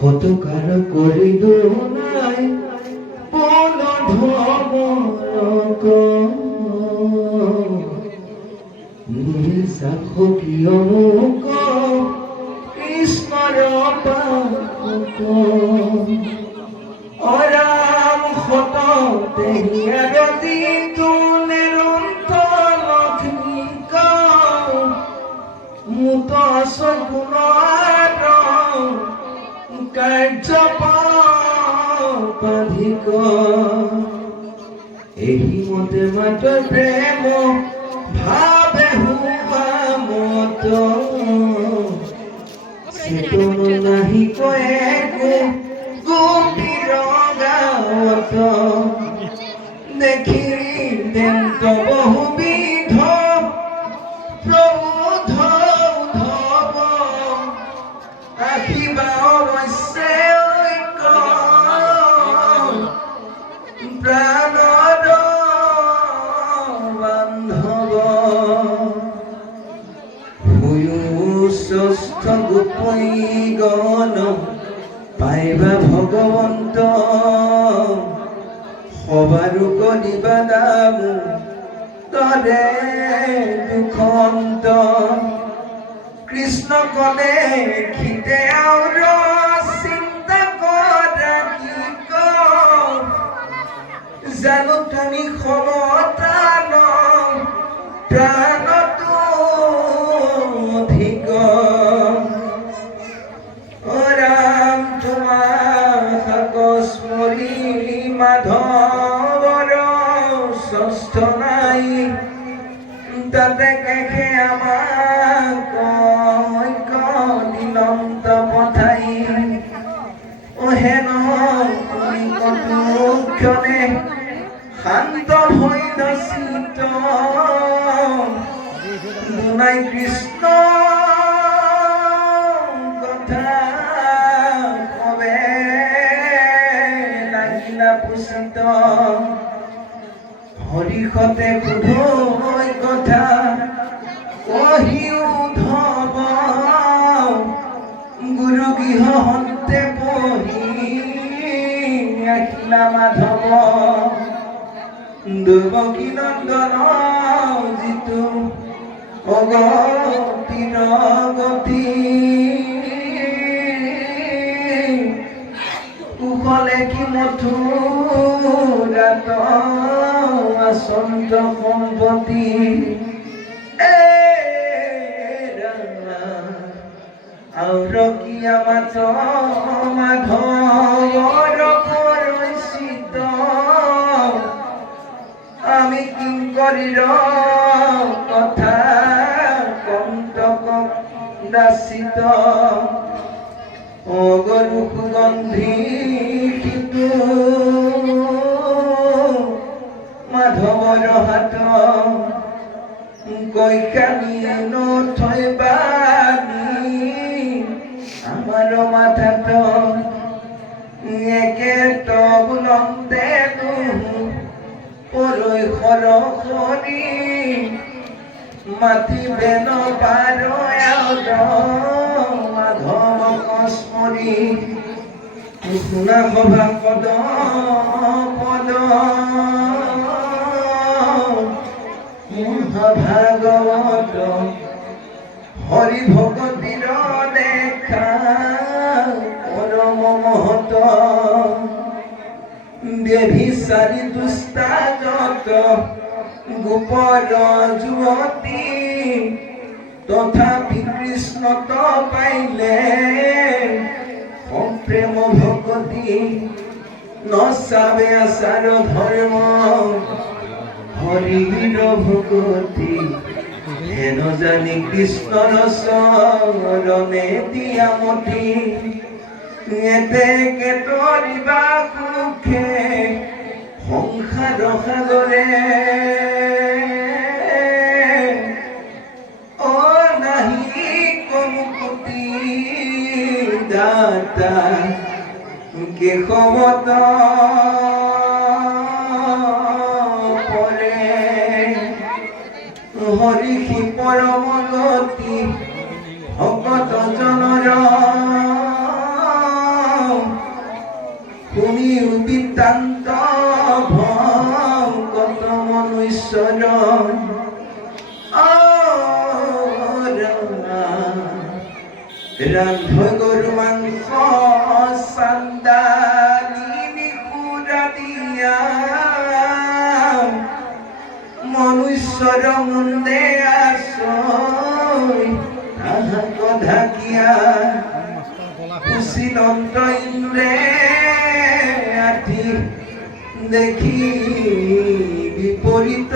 হতকার করিল নাই বল ঢমরক নিঃসাখ কিয় মুক কৃষ্ণৰ পাক অৰাম হত তেহিয়াৰতি তুনেৰন্তৰ লক্ষ্মীক মুত সগুণৰ কাৰ্যপাধিক এহি মতে মাত প্ৰেম ভাবে হুৱা মত চেতন নাহি কয়ে গোপীৰ গাঁৱত দেখি দেন্ত বহুবিধ প্ৰবোধ উদ্ধৱ আহিবা অৱশ্যে প্ৰাণৰ বান্ধৱ ষষ্ঠ গোপী গণ পাইবা ভগৱন্ত সবাৰো কৰিবা দামো তৰে দুখন্ত কৃষ্ণ কলে খিতে আউৰ চিন্তা কৰা কি জানো তুমি সমতান প্ৰাণতো অধিক ৰাম তোমাৰ স্মৰি মাধৱৰ ষষ্ঠ নাই তাতে কেখে আমাক দিনন্ত পঠাই হেন ক্ষণে শান্ত হৈল চিত দুনাই কৃষ্ণ কথা কবে লাগিলা পুষিত হৰিষতে সুধৈ কথা কহি উদ্ধৱ গুৰু গৃহ হন্তে পঢ়ি আহিলা মাধৱ দেৱকী নন্দন যিটো অগতিৰ গতি কুশলে কি মথুৰাত আচন্ত সম্পত্তি আউৰ কিয়া মাত মাধৱৰ পৰিচিত আমি কিংকৰীৰ কথা কন্তক দাসিত অগৰু সুগন্ধি সিটো মাধৱৰ হাত কৈকানি নথৈবা আমার মাথাত একে তবলন্তে পরৈ সৰসৰি মাতিবে নপাৰ মাধৱক স্মৰি শুনা সভা পদ পদ ভাগৱত হৰি ভগতিৰ দেখা পৰম মহত ব্যভিচাৰী দুষ্টা যত গোপৰ যুৱতী তথাপি কৃষ্ণত পাইলে প্ৰেম ভগতি নচাবে আচাৰ ধৰ্ম হৰিৰ ভগতি হেন জানি কৃষ্ণৰ চৰণে দিয়া মতি এতে কেতৰিবা সুখে সংসাৰ সাগৰে নাহি কমুকুতি দাতা কেশৱত হরিষি পৰম গতি ভকত জনৰ শুনি বৃত্তান্ত ভকত মনুষ্যৰ ৰান্ধ গৰু মাংস চান্দালি নিকুৰা দিয়া মনুষ্যৰ মুন্দে আশ্ৰয় তাহাক ঢাকিয়া কুশিলন্ত ইন্দ্ৰে আঠি দেখি বিপৰীত